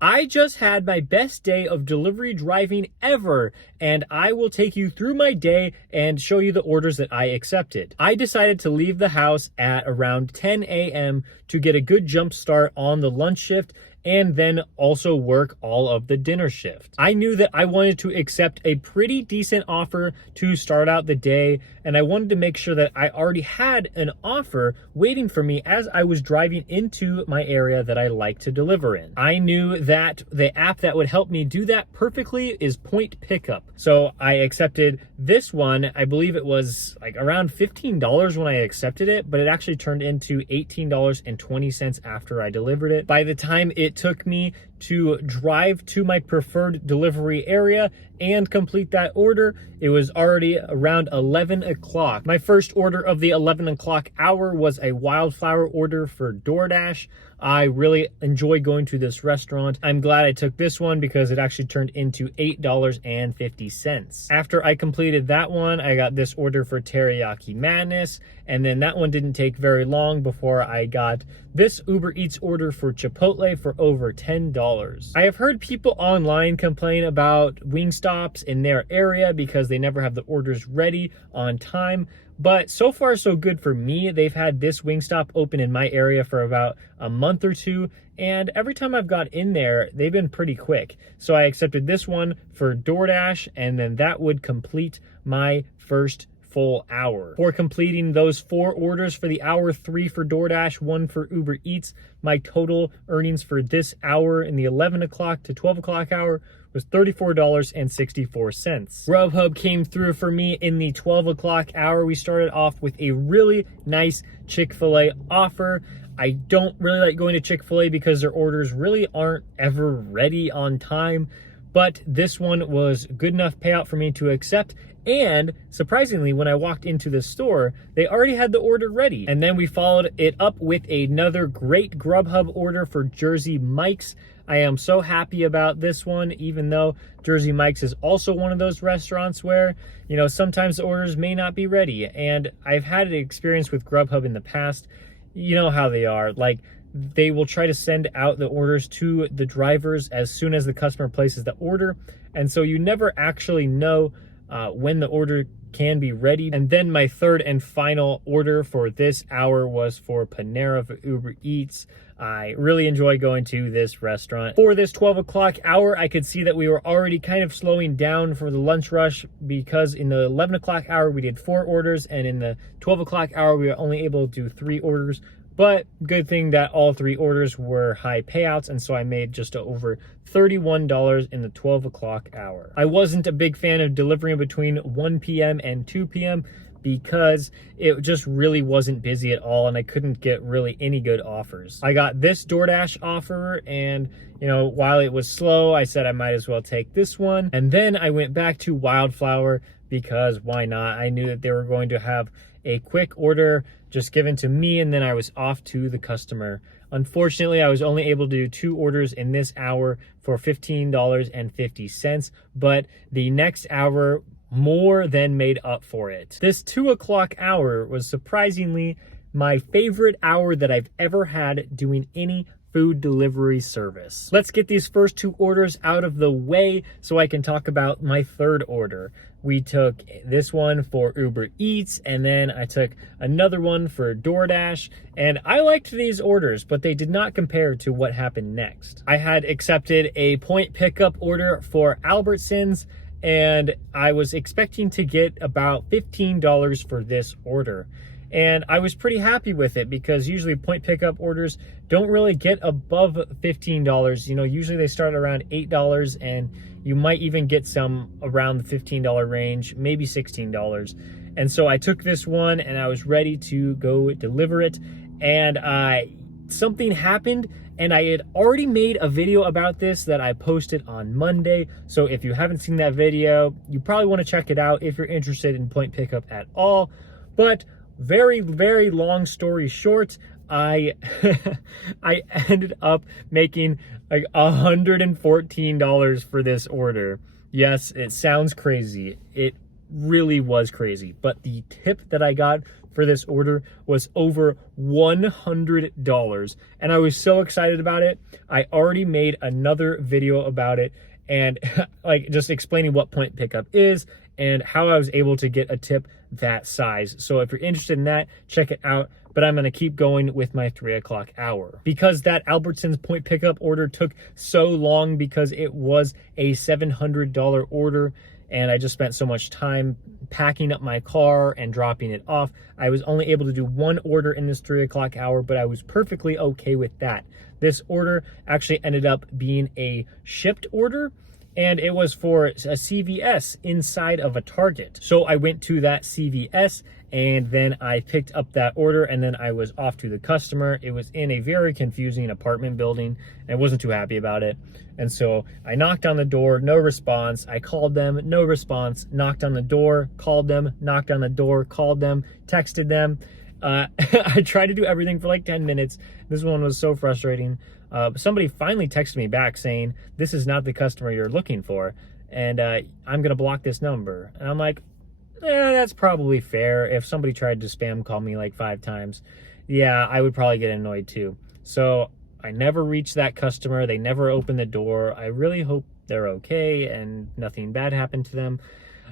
I just had my best day of delivery driving ever, and I will take you through my day and show you the orders that I accepted. I decided to leave the house at around 10 a.m. to get a good jump start on the lunch shift and then also work all of the dinner shift. I knew that I wanted to accept a pretty decent offer to start out the day, and I wanted to make sure that I already had an offer waiting for me as I was driving into my area that I like to deliver in. I knew that the app that would help me do that perfectly is Point Pickup. So I accepted this one. I believe it was like around $15 when I accepted it, but it actually turned into $18.20 after I delivered it. By the time it took me to drive to my preferred delivery area and complete that order, it was already around 11 o'clock. My first order of the 11 o'clock hour was a wildflower order for DoorDash. I really enjoy going to this restaurant. I'm glad I took this one because it actually turned into $8.50. After I completed that one, I got this order for Teriyaki Madness, and then that one didn't take very long before I got this Ubereats order for Chipotle for over $10. I have heard people online complain about Wingstops in their area because they never have the orders ready on time. But so far, so good for me. They've had this Wingstop open in my area for about a month or two, and every time I've got in there, they've been pretty quick. So I accepted this one for DoorDash, and then that would complete my first full hour. For completing those 4 orders for the hour, 3 for DoorDash, 1 for Uber Eats, my total earnings for this hour in the 11 o'clock to 12 o'clock hour was $34.64. Grubhub came through for me in the 12 o'clock hour. We started off with a really nice Chick-fil-A offer. I don't really like going to Chick-fil-A because their orders really aren't ever ready on time, but this one was good enough payout for me to accept. And surprisingly, when I walked into the store, they already had the order ready. And then we followed it up with another great Grubhub order for Jersey Mike's. I am so happy about this one, even though Jersey Mike's is also one of those restaurants where, you know, sometimes the orders may not be ready. And I've had an experience with Grubhub in the past. You know how they are. Like, they will try to send out the orders to the drivers as soon as the customer places the order. And so you never actually know when the order can be ready. And then my third and final order for this hour was for Panera for Uber Eats. I really enjoy going to this restaurant. For this 12 o'clock hour, I could see that we were already kind of slowing down for the lunch rush because in the 11 o'clock hour, we did 4 orders, and in the 12 o'clock hour, we were only able to do 3 orders. But good thing that all 3 orders were high payouts, and so I made just over $31 in the 12 o'clock hour. I wasn't a big fan of delivering between 1 p.m. and 2 p.m. because it just really wasn't busy at all, and I couldn't get really any good offers. I got this DoorDash offer, and you know, while it was slow, I said I might as well take this one. And then I went back to Wildflower because why not? I knew that they were going to have a quick order just given to me, and then I was off to the customer. Unfortunately, I was only able to do 2 orders in this hour for $15.50, but the next hour more than made up for it. This 2 o'clock hour was surprisingly my favorite hour that I've ever had doing any food delivery service. Let's get these first 2 orders out of the way so I can talk about my third order. We took this one for Uber Eats, and then I took another one for DoorDash, and I liked these orders, but they did not compare to what happened next. I had accepted a Point Pickup order for Albertsons, and I was expecting to get about $15 for this order. And I was pretty happy with it because usually Point Pickup orders don't really get above $15. You know, usually they start around $8, and you might even get some around the $15 range, maybe $16. And so I took this one and I was ready to go deliver it. And something happened, and I had already made a video about this that I posted on Monday. So if you haven't seen that video, you probably want to check it out if you're interested in Point Pickup at all. But very, very long story short, I I ended up making like $114 for this order. Yes, it sounds crazy. It really was crazy. But the tip that I got for this order was over $100. And I was so excited about it. I already made another video about it and like just explaining what point pickup is and how I was able to get a tip that size. So if you're interested in that, check it out. But I'm gonna keep going with my 3 o'clock hour. Because that Albertsons point pickup order took so long because it was a $700 order and I just spent so much time packing up my car and dropping it off. I was only able to do one order in this 3 o'clock hour, but I was perfectly okay with that. This order actually ended up being a Shipt order, and it was for a CVS inside of a Target. So I went to that CVS and then I picked up that order and then I was off to the customer. It was in a very confusing apartment building and I wasn't too happy about it. And so I knocked on the door, no response. I called them, no response. Knocked on the door, called them, knocked on the door, called them, texted them. I tried to do everything for like 10 minutes. This one was so frustrating. Somebody finally texted me back saying, this is not the customer you're looking for, and I'm gonna block this number. And I'm like, that's probably fair. If somebody tried to spam call me like 5 times, yeah, I would probably get annoyed too. So I never reached that customer. They never opened the door. I really hope they're okay and nothing bad happened to them.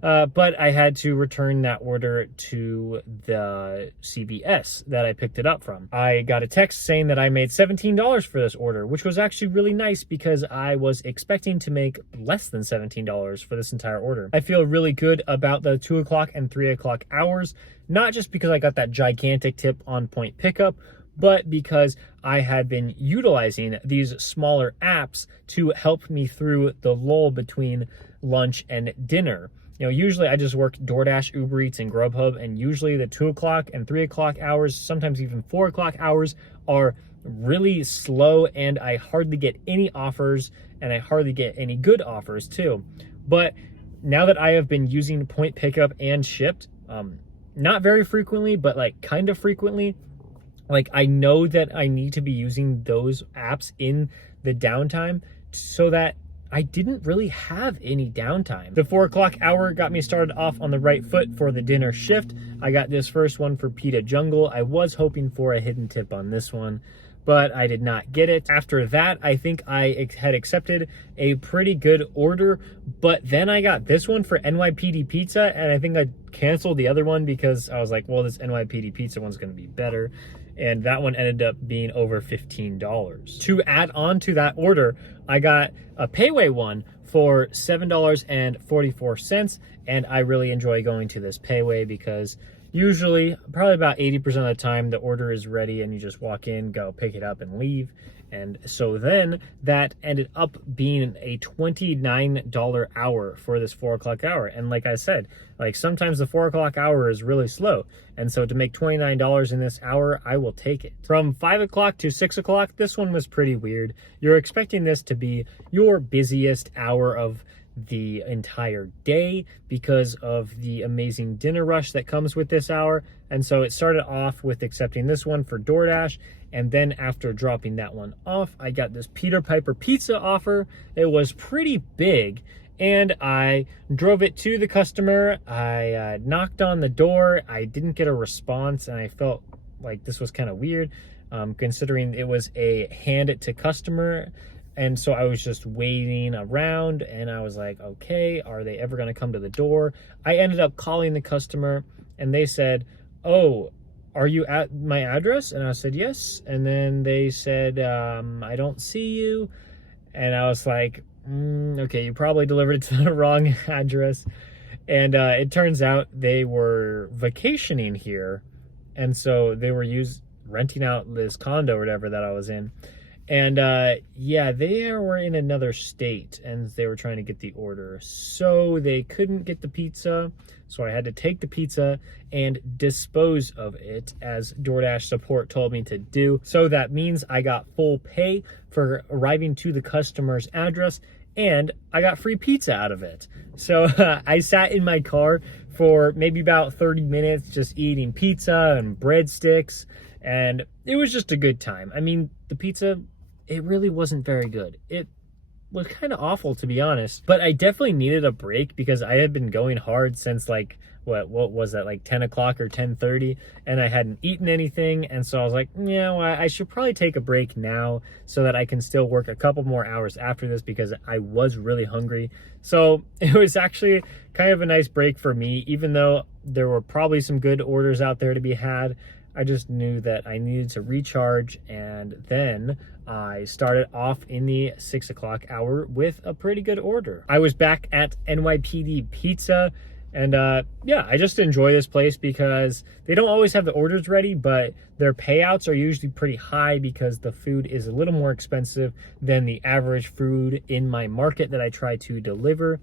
But I had to return that order to the CVS that I picked it up from. I got a text saying that I made $17 for this order, which was actually really nice because I was expecting to make less than $17 for this entire order. I feel really good about the 2 o'clock and 3 o'clock hours, not just because I got that gigantic tip on point pickup, but because I had been utilizing these smaller apps to help me through the lull between lunch and dinner. You know, usually I just work DoorDash, Ubereats, and Grubhub, and usually the 2 o'clock and 3 o'clock hours, sometimes even 4 o'clock hours, are really slow, and I hardly get any offers, and I hardly get any good offers too. But now that I have been using point pickup and Shipt, not very frequently, but like kind of frequently, like I know that I need to be using those apps in the downtime so that I didn't really have any downtime. The 4 o'clock hour got me started off on the right foot for the dinner shift. I got this first one for Pita Jungle. I was hoping for a hidden tip on this one, but I did not get it. After that, I think I had accepted a pretty good order, but then I got this one for NYPD Pizza, and I think I canceled the other one because I was like, well, this NYPD Pizza one's gonna be better. And that one ended up being over $15. To add on to that order, I got a Payway one for $7.44, and I really enjoy going to this Payway because usually, probably about 80% of the time, the order is ready and you just walk in, go pick it up and leave. And so then that ended up being a $29 hour for this 4 o'clock hour. And like I said, like sometimes the 4 o'clock hour is really slow. And so to make $29 in this hour, I will take it. From 5 o'clock to 6 o'clock, this one was pretty weird. You're expecting this to be your busiest hour of the entire day because of the amazing dinner rush that comes with this hour. And so it started off with accepting this one for DoorDash, and then after dropping that one off, I got this Peter Piper pizza offer. It was pretty big, and I drove it to the customer. I knocked on the door. I didn't get a response, and I felt like this was kind of weird considering it was a hand it to customer. And so I was just waiting around, and I was like, okay, are they ever going to come to the door? I ended up calling the customer, and they said, oh, are you at my address? And I said, yes. And then they said, I don't see you. And I was like, okay, you probably delivered it to the wrong address. And it turns out they were vacationing here. And so they were renting out this condo or whatever that I was in. And yeah, they were in another state and they were trying to get the order. So they couldn't get the pizza. So I had to take the pizza and dispose of it as DoorDash support told me to do. So that means I got full pay for arriving to the customer's address, and I got free pizza out of it. So I sat in my car for maybe about 30 minutes just eating pizza and breadsticks, and it was just a good time. I mean, the pizza, it really wasn't very good. It was kind of awful, to be honest. But I definitely needed a break because I had been going hard since like, what was that, like 10 o'clock or 10:30, and I hadn't eaten anything. And so I was like, yeah, well, I should probably take a break now so that I can still work a couple more hours after this, because I was really hungry. So it was actually kind of a nice break for me, even though there were probably some good orders out there to be had. I just knew that I needed to recharge, and then I started off in the 6 o'clock hour with a pretty good order. I was back at NYPD Pizza, and yeah, I just enjoy this place because they don't always have the orders ready, but their payouts are usually pretty high because the food is a little more expensive than the average food in my market that I try to deliver.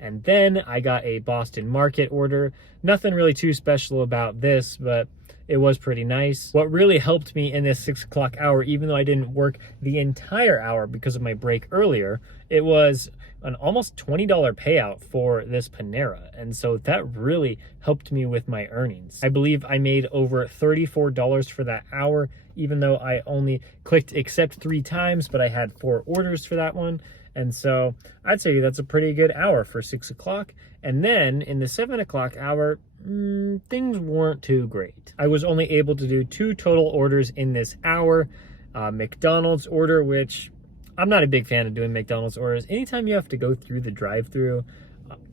And then I got a Boston Market order. Nothing really too special about this, but it was pretty nice. What really helped me in this 6 o'clock hour, even though I didn't work the entire hour because of my break earlier, it was an almost $20 payout for this Panera. And so that really helped me with my earnings. I believe I made over $34 for that hour, even though I only clicked accept 3 times, but I had 4 orders for that one. And so I'd say that's a pretty good hour for 6 o'clock. And then in the 7 o'clock hour, things weren't too great. I was only able to do 2 total orders in this hour. McDonald's order, which I'm not a big fan of doing McDonald's orders. Anytime you have to go through the drive-thru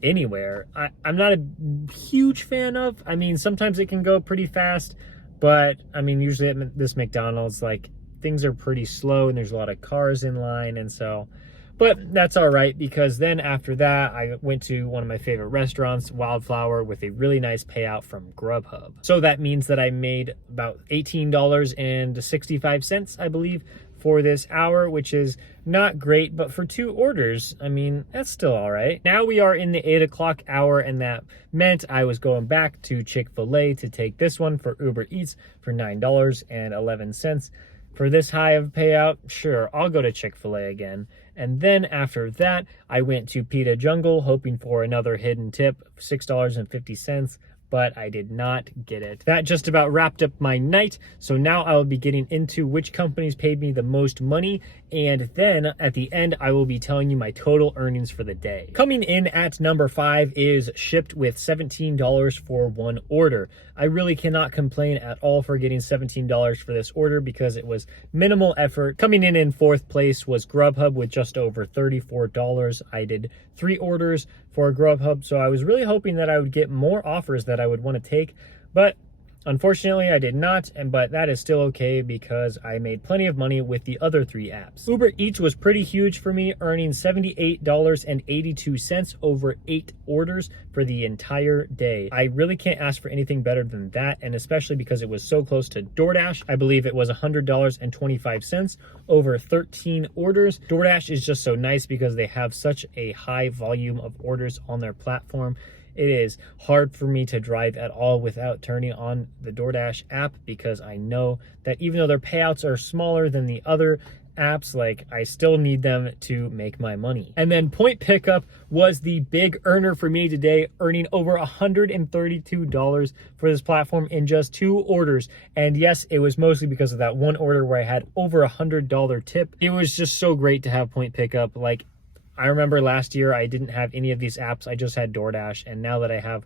anywhere, I'm not a huge fan of. I mean, sometimes it can go pretty fast, but I mean, usually at this McDonald's, like, things are pretty slow and there's a lot of cars in line, and so... But that's all right, because then after that, I went to one of my favorite restaurants, Wildflower, with a really nice payout from Grubhub. So that means that I made about $18.65, I believe, for this hour, which is not great, but for 2 orders, I mean, that's still all right. Now we are in the 8 o'clock hour, and that meant I was going back to Chick-fil-A to take this one for Ubereats for $9.11. For this high of a payout, sure, I'll go to Chick-fil-A again. And then after that, I went to Pita Jungle, hoping for another hidden tip of $6.50, but I did not get it. That just about wrapped up my night. So now I will be getting into which companies paid me the most money. And then at the end, I will be telling you my total earnings for the day. Coming in at number 5 is Shipt with $17 for 1 order. I really cannot complain at all for getting $17 for this order because it was minimal effort. Coming in 4th place was Grubhub with just over $34. I did 3 orders for Grubhub, so I was really hoping that I would get more offers that I would want to take, but unfortunately, I did not, but that is still okay because I made plenty of money with the other 3 apps. Ubereats was pretty huge for me, earning $78.82 over 8 orders for the entire day. I really can't ask for anything better than that, and especially because it was so close to DoorDash. I believe it was $100.25 over 13 orders. DoorDash is just so nice because they have such a high volume of orders on their platform. It is hard for me to drive at all without turning on the DoorDash app because I know that even though their payouts are smaller than the other apps, like, I still need them to make my money. And then Point Pickup was the big earner for me today, earning over $132 for this platform in just 2 orders. And yes, it was mostly because of that one order where I had over $100 tip. It was just so great to have Point Pickup. Like, I remember last year I didn't have any of these apps. I just had DoorDash, and now that I have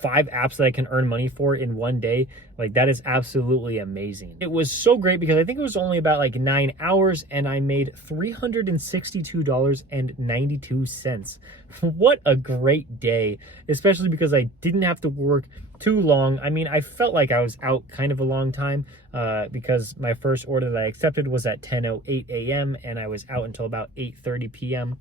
5 apps that I can earn money for in one day, like, that is absolutely amazing. It was so great because I think it was only about like 9 hours and I made $362.92. What a great day, especially because I didn't have to work too long. I mean, I felt like I was out kind of a long time because my first order that I accepted was at 10:08 a.m. and I was out until about 8:30 p.m.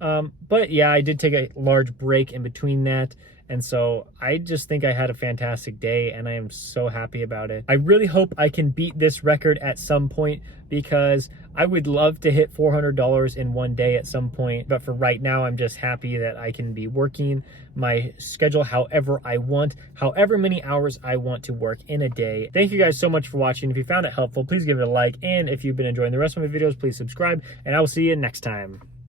But yeah, I did take a large break in between that. And so I just think I had a fantastic day and I am so happy about it. I really hope I can beat this record at some point because I would love to hit $400 in one day at some point. But for right now, I'm just happy that I can be working my schedule however I want, however many hours I want to work in a day. Thank you guys so much for watching. If you found it helpful, please give it a like. And if you've been enjoying the rest of my videos, please subscribe and I will see you next time.